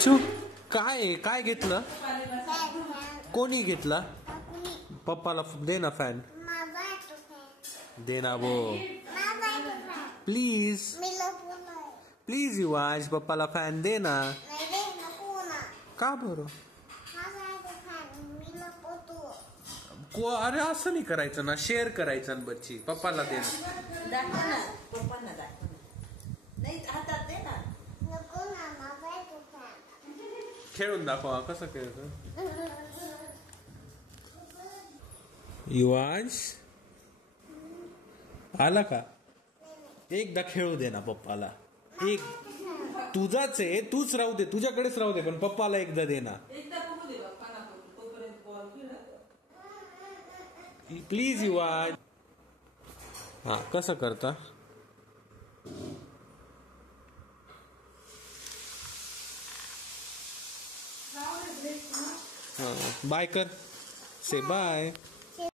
चू काय काय घेतलं? कोणी घेतला? पप्पाला दे ना फॅन. दे ना वो प्लीज प्लीज युवांश पप्पाला फॅन दे ना. का बरं? अरे असं नाही करायचं ना, शेअर करायचं ना बच्ची. पप्पाला दे ना. खेळून दाखवा कसं खेळतो. युवांश आला का? एकदा खेळू दे ना पप्पाला. एक तुझाच आहे, तूच राहू दे, तुझ्याकडेच राहू दे, पण पप्पाला एकदा दे ना प्लीज युवांश. हा कसं करता? बाय कर, से बाय.